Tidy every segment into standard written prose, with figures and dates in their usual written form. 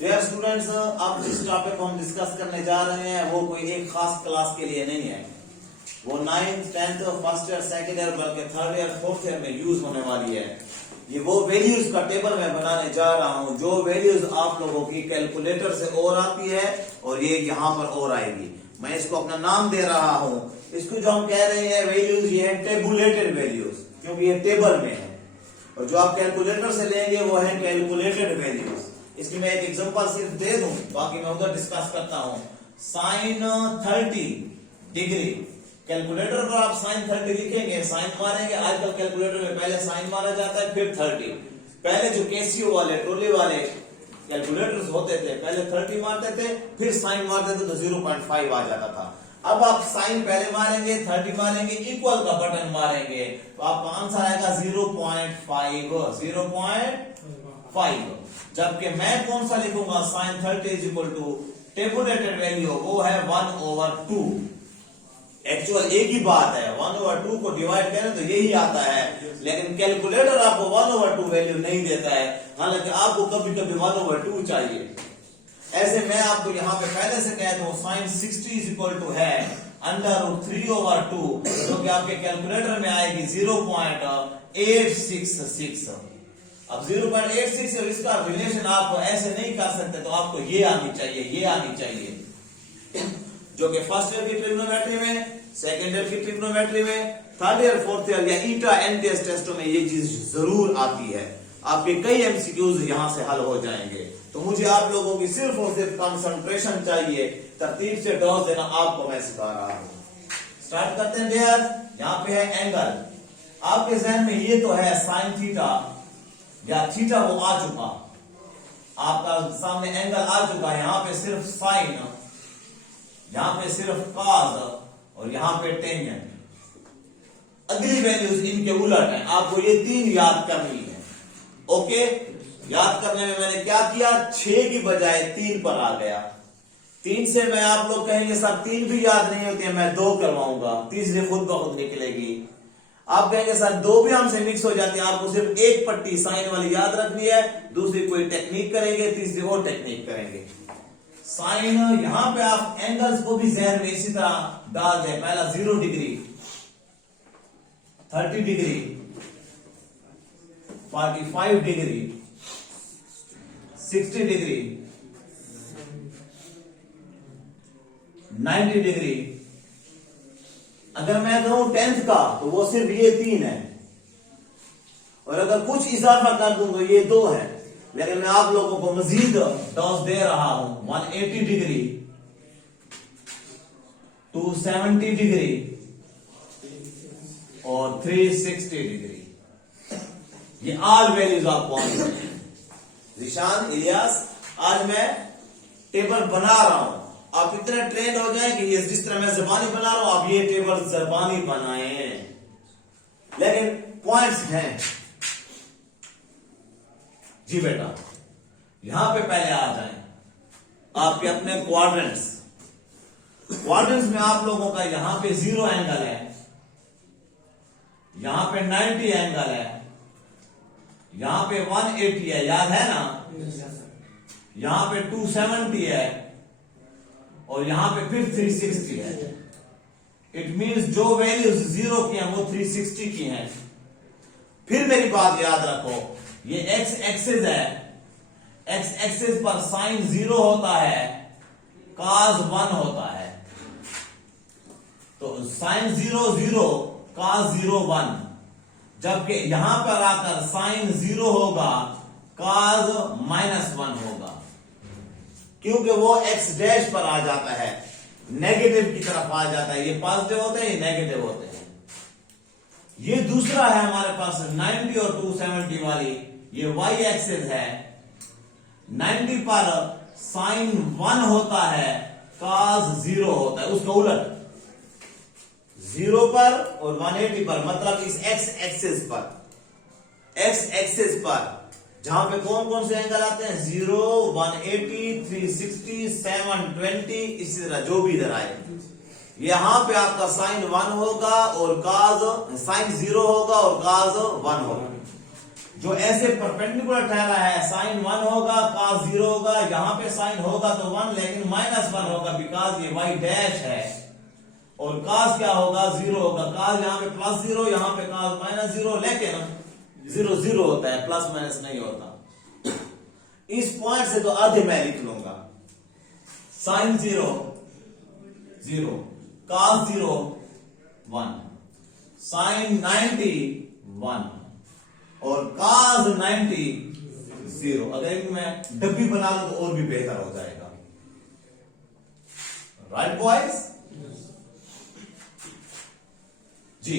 Dear students, अब जिस topic को हम डिस्कस करने जा रहे हैं वो कोई एक खास क्लास के लिए नहीं है। वो 9th 10th first year second year बल्कि थर्ड ईयर फोर्थ ईयर में यूज होने वाली है। ये वो वैल्यूज का टेबल मैं बनाने जा रहा हूँ जो वैल्यूज आप लोगों की कैलकुलेटर से और आती है और ये यहाँ पर और आएगी। मैं इसको अपना नाम दे रहा हूँ। इसको जो हम कह रहे हैं वैल्यूज, ये है टेबुलेटेड वैल्यूज, क्योंकि ये टेबल में है। और जो आप कैलकुलेटर से लेंगे वो है कैलकुलेटेड वैल्यूज। इसकी मैं एक एग्जांपल सिर्फ दे दूं, बाकी मैं उधर डिस्कस करता हूं। साइन 30 डिग्री, कैलकुलेटर पर आप साइन 30 लिखेंगे, साइन मारेंगे। आजकल कैलकुलेटर में पहले साइन मारा जाता है फिर 30। पहले जो कैसियो वाले ट्रोली वाले कैलकुलेटर्स होते थे पहले 30 मारते थे फिर साइन मारते थे तो 0.5 आ जाता था। अब आप साइन पहले मारेंगे 30 मारेंगे इक्वल का बटन मारेंगे तो आपका आंसर आएगा 0.5। जबकि मैं कौन सा लिखूंगा, sine 30 is equal to tabulated value वो है 1/2। एक्चुअल एक ही बात है, 1/2 को डिवाइड करें तो यही आता है, लेकिन कैलकुलेटर आपको 1/2 वैल्यू नहीं देता है। हालांकि आपको कभी कभी 1/2 चाहिए। ऐसे मैं आपको यहाँ पे पहले से कह दूं, साइन 60 इज इक्वल टू है √3/2 जो कि आपके कैलकुलेटर में आएगी 0.866। अब 0.86 और इसका रिलेशन आप ऐसे नहीं कर सकते, तो आपको ये आनी चाहिए, ये आनी चाहिए, जो कि फर्स्ट ईयर की ट्रिग्नोमेट्री में, सेकेंड ईयर की ट्रिग्नोमेट्री में, थर्ड ईयर फोर्थ ईयर या ईटा एनटीएस टेस्टों में ये चीज जरूर आती है। आपके कई एमसीक्यूज यहां से हल हो जाएंगे। तो मुझे आप लोगों की सिर्फ और सिर्फ कंसंट्रेशन चाहिए, तरतीब से डॉज देना आपको मैं सिखा रहा हूं। स्टार्ट करते हैं डियर। यहाँ पे है एंगल, आपके जहन में ये तो है साइन थीटा या थीटा वो आ चुका, आपका सामने एंगल आ चुका है। यहां पे सिर्फ साइन, यहां पे सिर्फ कॉस और यहां पे टेंजेंट। अगली वैल्यूज इनके उलट है, आपको ये तीन याद करनी है। ओके, याद करने में मैंने क्या किया, 6 की बजाय 3 पर आ गया। 3 से मैं, आप लोग कहेंगे सर 3 भी याद नहीं होती है, मैं 2 करवाऊंगा, तीसरी खुद ब खुद निकलेगी। आप कहेंगे सर 2 भी हमसे मिक्स हो जाती है, आपको सिर्फ एक पट्टी साइन वाली याद रखनी है, दूसरी कोई टेक्निक करेंगे, तीसरी और टेक्निक करेंगे। साइन, यहां पे आप एंगल्स को भी जहन में इसी तरह डाल दें। पहला 0 degree, 30 degree, 45 degree, 60 degree, 90 degree. अगर मैं कहूं 10th का तो वो सिर्फ ये 3 है, और अगर कुछ इजाफा कर दूं तो ये 2 है। लेकिन मैं आप लोगों को मजीद डॉज दे रहा हूं। 180 डिग्री, 270 डिग्री और 360 डिग्री। ये ऑल वैल्यूज आपको आनी चाहिए। जिशान, इलियास, आज मैं टेबल बना रहा हूं, आप इतने ट्रेंड हो जाए कि ये जिस तरह मैं जबानी बना रहा हूं आप ये टेबल जबानी बनाएं, लेकिन पॉइंट्स हैं। जी बेटा, यहां पे पहले आ जाएं आपके अपने क्वाड्रेंट्स। क्वाड्रेंट्स में आप लोगों का यहां पे 0 एंगल है, यहां पे 90 एंगल है, यहां पे 180 है, याद है ना, यहां पे 270 है और यहां पे फिर 360 है। इट मींस जो वैल्यूज 0 की हैं वो 360 की हैं। फिर मेरी बात याद रखो, ये एक्स एक्सिस है, एक्स एक्सिस पर साइन 0 होता है, कॉस 1 होता है। तो साइन 0 0, कॉस 0 1, जबकि यहां पर आकर साइन 0 होगा, कॉस -1 होगा, क्योंकि वो एक्स डैश पर आ जाता है, नेगेटिव की तरफ आ जाता है। ये पॉजिटिव होते हैं, ये नेगेटिव होते हैं। ये दूसरा है हमारे पास 90 और 270 वाली, ये वाई एक्सिस है। 90 पर साइन 1 होता है, कॉस 0 होता है, उसका उलट 0 पर और 180 पर, मतलब इस एक्स एक्सिस पर जहां पे कौन कौन से एंगल आते हैं, 0, 180, 360, 720, इसी तरह जो भी इधर आए, यहां पे आपका साइन 1 होगा और कॉस, साइन 0 होगा और कॉस 1 होगा। जो ऐसे परपेंडिकुलर ठहरा है, साइन 1 होगा, cos 0 होगा, यहां पे साइन होगा तो 1, लेकिन -1 होगा बिकॉज ये y डैश है, और cos क्या होगा, 0 होगा। cos यहां पे +0, यहां पे cos -0, लेकिन 0 0 होता है, प्लस माइनस नहीं होता। इस पॉइंट से तो आधे मैं लिख लूंगा, साइन 0 0, cos 0 1, साइन 90 1 और cos 90 0। अगर इनको मैं डब्बी बना दूं तो और भी बेहतर हो जाएगा। राइट बॉयज जी।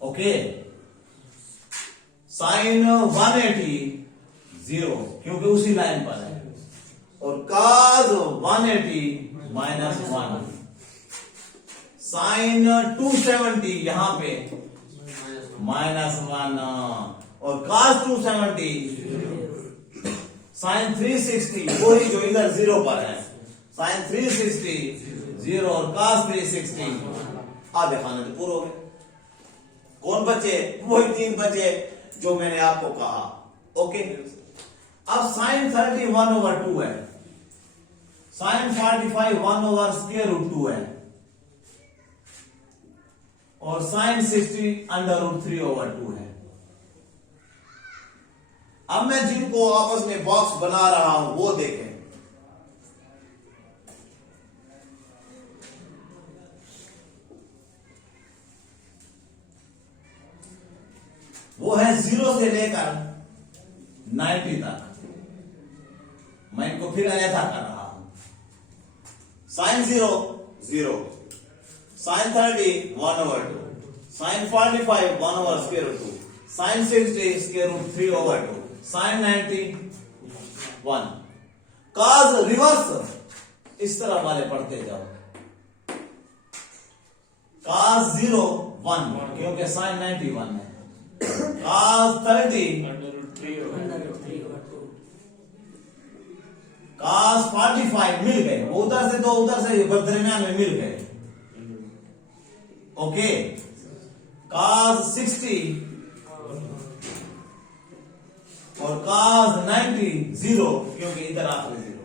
ओके, साइन 180 0 क्योंकि उसी लाइन पर है, और cos 180 -1, साइन 270 यहां पे -1 और cos 270, साइन 360 वही जो इधर 0 पर है, साइन 360 0 और cos 360, आधे खाने तो पूरे हो गए। कौन बचे, वही 3 बचे जो मैंने आपको कहा। ओके, अब साइन 30 1/2 है, साइन 45 1/√2 है, और साइन 60 √3/2 है। अब मैं जिनको आपस में बॉक्स बना रहा हूं वो देखें। वो है 0 से लेकर 90 तक। मैं इनको फिर ऐसा कर रहा हूं, sine 0 0, sine 30 1/2, sine 45 1/√2, sine 60 √3/2, sine 90 1। cos reverse इस तरह वाले पढ़ते जाओ, cos 0 1 क्योंकि साइन 90 1 है, cos 30 cos 45 मिल गए, वो उधर से तो उधर से दरमियान में मिल गए। ओके, cos 60 और cos 90 0 क्योंकि इधर आखिरी 0,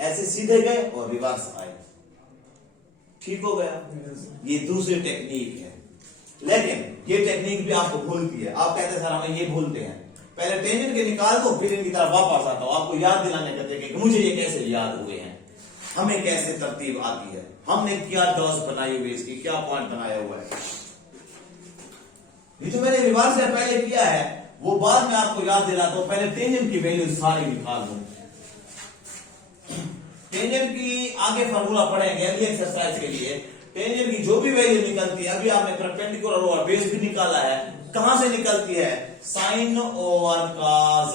ऐसे सीधे गए और रिवर्स आए। ठीक हो गया, ये दूसरी टेक्निक है, लेकिन ये टेक्निक भी आपको भूलती है। आप कहते हैं सर हमें ये भूलते हैं, पहले टेंजेंट के निकाल दो फिर इनकी तरफ वापस आता हूं, आपको याद दिलाने करते कि मुझे ये कैसे याद हुए हैं, हमें कैसे तरतीब आती है, हमने क्या डॉस बनाई हुई, इसकी क्या पॉइंट बनाया हुआ है। ये जो मैंने रिवर्स से पहले किया है वो बाद में आपको याद दिलाता हूं। पहले टेंजेंट की वैल्यू सारी निकाल दो। टेंजेंट की आगे फॉर्मूला पढ़ेंगे अगली एक्सरसाइज के लिए। टेंजेंट की जो भी वैल्यू निकलती है, अभी आपने परपेंडिकुलर और बेस भी निकाला है, कहां से निकलती है, साइन ओवर कॉस।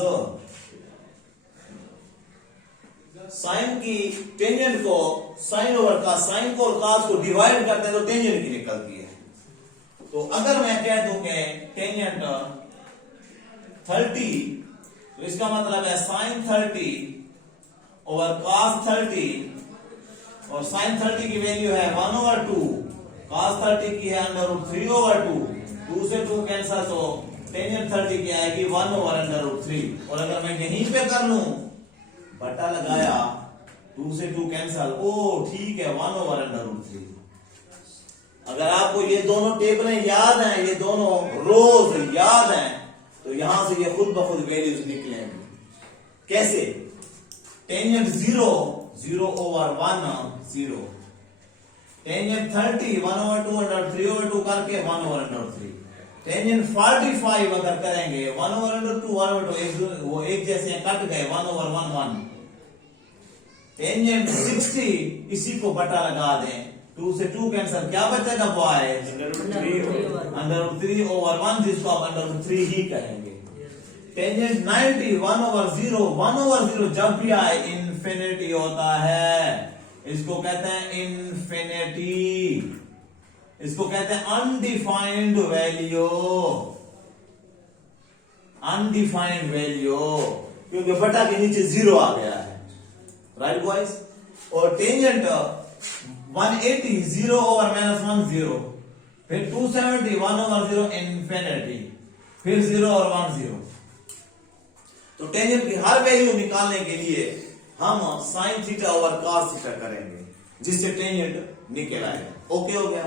साइन की टेंजेंट को साइन ओवर कॉस, साइन को और कॉस को डिवाइड करते हैं तो टेंजेंट की निकलती है। तो अगर मैं कह दूं कि टेंजेंट 30, तो इसका मतलब है साइन 30 ओवर cos 30, और साइन 30 की वैल्यू है 1/2, cos 30 की है √3/2, 2 से 2 कैंसल, तो टेंजेंट 30 की आएगी 1/√3। और अगर मैं यहीं पे कर लूं, बटा लगाया, 2 से 2 कैंसल, ओ ठीक है 1/√3। अगर आपको ये दोनों टेबलें याद हैं, ये दोनों रोज याद हैं, तो यहां से ये खुद ब खुद वैल्यूज निकलेंगी। कैसे, टेंजेंट 0 0/1 0, टेंजेंट 30 1/2 करके 1/3, टेंजेंट 45 अगर करेंगे 1/2 1/2, वो एक जैसे कट गए 1/1 1, टेंजेंट 60 इसी को बटा लगा दें, 2 से 2 कैंसल, क्या बचेगा बॉयज, √3/1, जिसको आप √3 ही कहेंगे। टेंजेंट 90 1/0, 1/0 जब भी आए इन्फिनिटी होता है, इसको कहते हैं इन्फिनिटी, इसको कहते हैं अनडिफाइंड वैल्यू, अनडिफाइंड वैल्यू, क्योंकि बटा के नीचे 0 आ गया है। Right boys. और टेंजेंट 180 0 ओवर -1 0, फिर 270 1 ओवर 0 इंफिनिटी, फिर 0 और 1 0। तो टेंजेंट की हर वैल्यू निकालने के लिए हम sine theta over cos theta करेंगे, जिससे टेंजेंट निकल आएगा। ओके हो गया।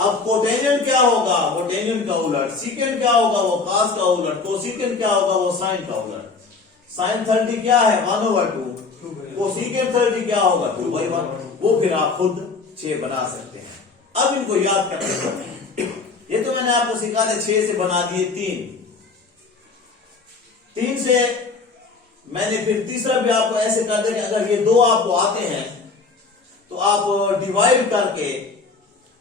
अब कोटेंजेंट क्या होगा, वो टेंजेंट का उलट, सीकेंट क्या होगा, वो कॉस का उलट, कोसीकेंट क्या होगा, वो साइन का उलट। साइन 30 क्या है 1 ओवर 2, कोसीकेंट 30 क्या होगा 2/1। वो फिर आप खुद 6 बना सकते हैं। अब इनको याद करते हैं। ये तो मैंने आपको सिखा दिया, 6 से बना दिए 3 से मैंने फिर तीसरा भी आपको ऐसे कर दिया कि अगर ये 2 आपको आते हैं तो आप डिवाइड करके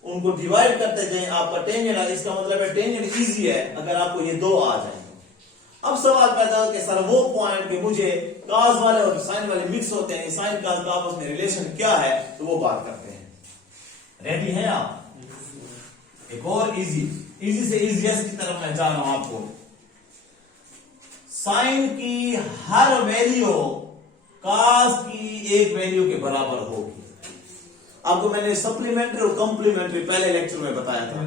उनको डिवाइड करते जाएं, आपका टेंजेंट, इसका मतलब है टेंजेंट इजी है अगर आपको ये 2 आ जाए। अब सवाल पैदा हो कि सर वो पॉइंट के मुझे कॉस वाले और साइन वाले मिक्स होते हैं, साइन कॉस का आपस में रिलेशन क्या है, तो वो बात करते हैं। रेडी हैं आप? एक और इजी से इजीएस्ट की तरफ मैं जा रहा हूं आपको। साइन की हर वैल्यू कॉस की एक वैल्यू के बराबर होगी। आपको मैंने सप्लीमेंट्री और कॉम्प्लीमेंट्री पहले लेक्चर में बताया था।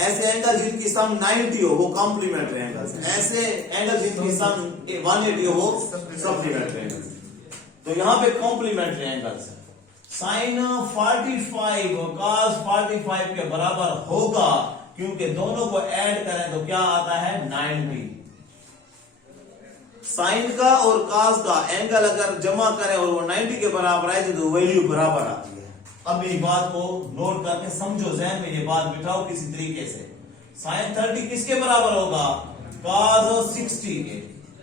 ऐसे एंगल जिनकी सम 90 हो वो कॉम्प्लीमेंट्री एंगल्स हैं, ऐसे एंगल जिनकी सम 180 हो वो सप्लीमेंट्री एंगल्स। तो यहां पे कॉम्प्लीमेंट्री एंगल्स है। साइन 45 कॉस 45 के बराबर होगा, क्योंकि दोनों को ऐड करें तो क्या आता है 90। साइन का और कॉस का एंगल अगर जमा करें और वो 90 के बराबर आए तो वैल्यू बराबर आती है। अब एक बात को नोट करके समझो, जहन में ये बात बिठाओ किसी तरीके से। साइन 30 किसके बराबर होगा, कॉस 60 के।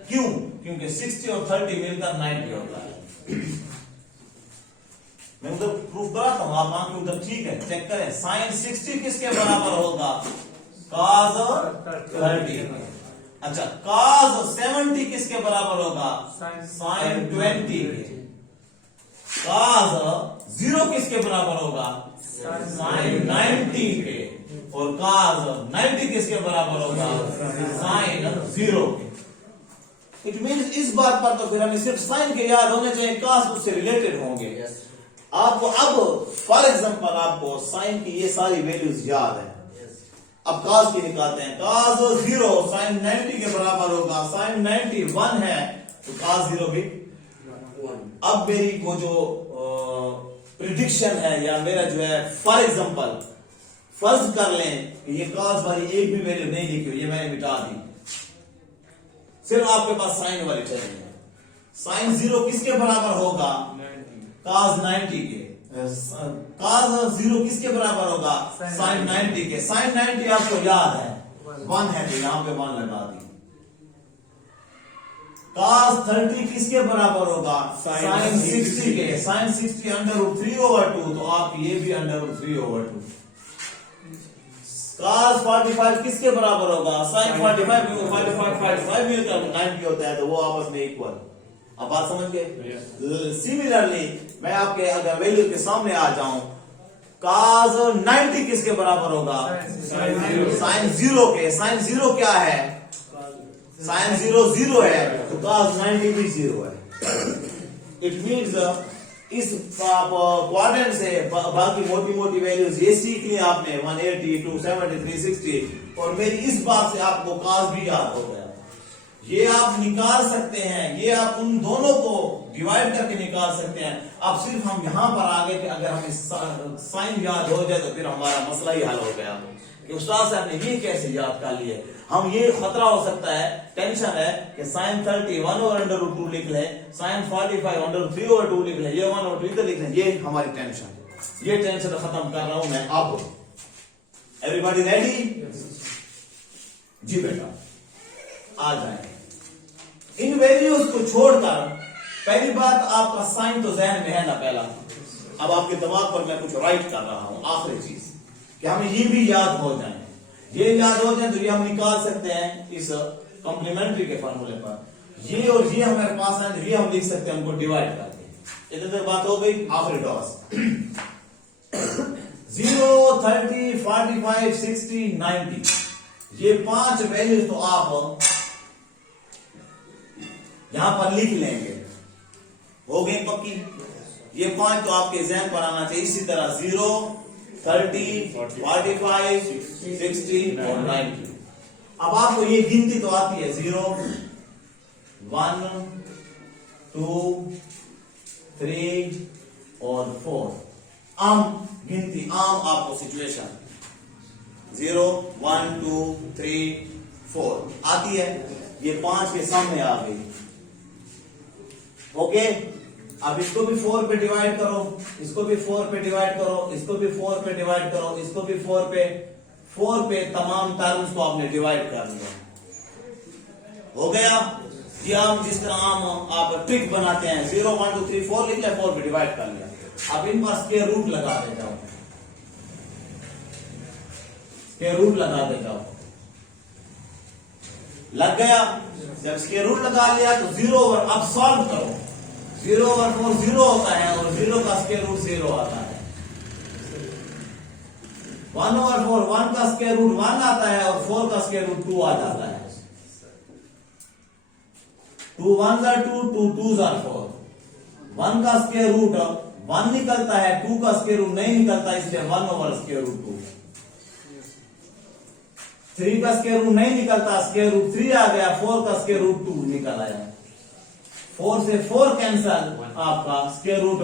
क्यों? क्योंकि 60 और 30 मिलकर 90 होता है। मैं उधर प्रूफ कराता हूं, आप आंखें उधर ठीक है, चेक करें। साइन 60 किसके बराबर होगा, कॉस 30। अच्छा, कॉस 70 किसके बराबर होगा, साइन 20 के। कॉस 0 किसके बराबर होगा, साइन 90 के। और कॉस 90 किसके बराबर होगा, साइन 0 के। इट मींस इस बात पर तो फिर हमें सिर्फ साइन के याद होने चाहिए, कॉस उससे रिलेटेड होंगे। आपको अब फॉर एग्जांपल आपको साइन की ये सारी वैल्यूज याद है। अब कॉस की निकालते हैं। कॉस 0 साइन 90 के बराबर होगा, साइन 90 1 है तो कॉस 0 भी 1। अब मेरी वो जो प्रिडिक्शन है या मेरा जो है, फॉर एग्जांपल फर्ज कर लें कि ये कॉस वाली एक भी वैल्यू नहीं लिखी हुई, ये मैंने मिटा दी, सिर्फ आपके पास साइन वाली चाहिए। साइन 0 किसके बराबर होगा, कॉस 90 के। कॉस 0 किसके बराबर होगा, साइन 90 के। साइन 90 आपको याद है 1 है, तो यहां पे 1 लगा दी। cos 30 किसके बराबर होगा, साइन 60 के। साइन 60 √3/2, तो आप ये भी √3/2। cos 45 किसके बराबर होगा, साइन 45 मिलकर 90 होता है, तो वो आपस में इक्वल। अब बात समझ गए। सिमिलरली मैं आपके अगर वैल्यू के सामने आ जाऊं, cos 90 किसके बराबर होगा, साइन 0 के। साइन 0 क्या है, साइन 0 0 है, तो cos 90 भी 0 है। इट मीन्स इस क्वाड्रेंट से बाकी मोटी मोटी वैल्यूज ये सीख ली आपने, 180 270 360, और मेरी इस बात से आपको cos भी याद हो गया। ये आप निकाल सकते हैं, ये आप उन दोनों को डिवाइड करके निकाल सकते हैं। अब सिर्फ हम यहां पर आ गए कि अगर हमें साइन याद हो जाए तो फिर हमारा मसला ही हल हो गया कि उस्ताद साहब ने ये कैसे याद कर लिए। हम ये खतरा हो सकता है, टेंशन है कि साइन 30 1/√2 लिख ले, साइन 45 √3/2 लिख ले, ये 1/3 तो लिख ले। ये हमारी टेंशन, ये टेंशन खत्म कर रहा हूं मैं अब। Everybody ready? जी बेटा आ जाए। इन वैल्यूज को छोड़कर पहली बात, आपका साइन तो जहन में है ना पहला। अब आपके दिमाग पर मैं कुछ राइट कर रहा हूं, आखिरी चीज कि हमें ये भी याद हो जाए। ये याद हो जाए तो ये हम निकाल सकते हैं इस कॉम्प्लीमेंट्री के फॉर्मूले पर। ये और ये हमारे पास है, तो ये हम लिख सकते हैं उनको डिवाइड करके। इधर तक बात हो गई। आखिरी टॉस 0 30 45 60 90, ये 5 वैल्यूज तो आप यहां पर लिख लेंगे। हो गई पक्की? ये पॉइंट तो आपके जहन पर आना चाहिए। इसी तरह 0, 30, 45, 60 और 90। अब आपको ये गिनती तो आती है 0, 1, 2, 3 और 4। आम गिनती, आम आपको सिचुएशन 0, 1, 2, 3, 4 आती है। ये 5 के सामने आ गई। ओके, अब इसको भी 4 पे डिवाइड करो, इसको भी 4 पे डिवाइड करो, इसको भी 4 पे डिवाइड करो, इसको भी 4 पे तमाम टर्म्स को आपने डिवाइड कर लिया। हो गया। ये हम जिस तरह आप ट्रिक बनाते हैं 0, 1, 2, 3, 4 लिख लिया, 4 पे डिवाइड कर लिया। अब इन पर स्क्वायर रूट लगा दे जाओ, स्क्वायर रूट लगा दे जाओ। लग गया। जब स्क्वायर रूट लगा लिया तो 0 ओवर, अब सॉल्व करो। 0 ओवर 4 0 होता है और 0 का स्क्वायर रूट 0 आता है। 1 ओवर 4 1 का स्क्वायर रूट 1 आता है और 4 का स्क्वायर रूट 2 आ जाता है। 2 1s are 2, 2 2s are 4। 1 का स्क्वायर रूट 1 निकलता है, 2 का स्क्वायर रूट नहीं निकलता, इसलिए 1 ओवर स्क्वायर रूट 2। 3 का स्क्वायर रूट नहीं निकलता, स्क्वायर रूट 3 आ गया, 4 का स्क्वायर रूट 2 निकल आया। 4 से 4 कैंसल, आपका स्क्वायर रूट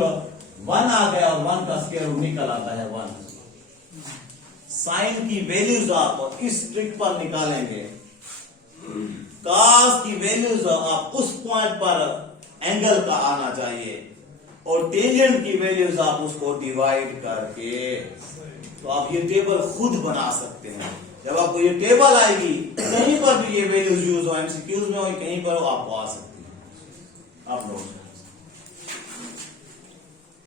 1 आ गया और 1 का स्क्वायर रूट निकल आता है 1। साइन की वैल्यूज आप इस ट्रिक पर निकालेंगे। cos की वैल्यूज आप उस पॉइंट पर एंगल का आना चाहिए और टेंजेंट की वैल्यूज आप उसको डिवाइड करके, तो आप ये टेबल खुद बना सकते हैं। जब आपको ये टेबल आएगी, कहीं पर भी ये वैल्यूज यूज हो, एमसीक्यूज में हो, कहीं पर हो, आपको आ सकती है। आप लोग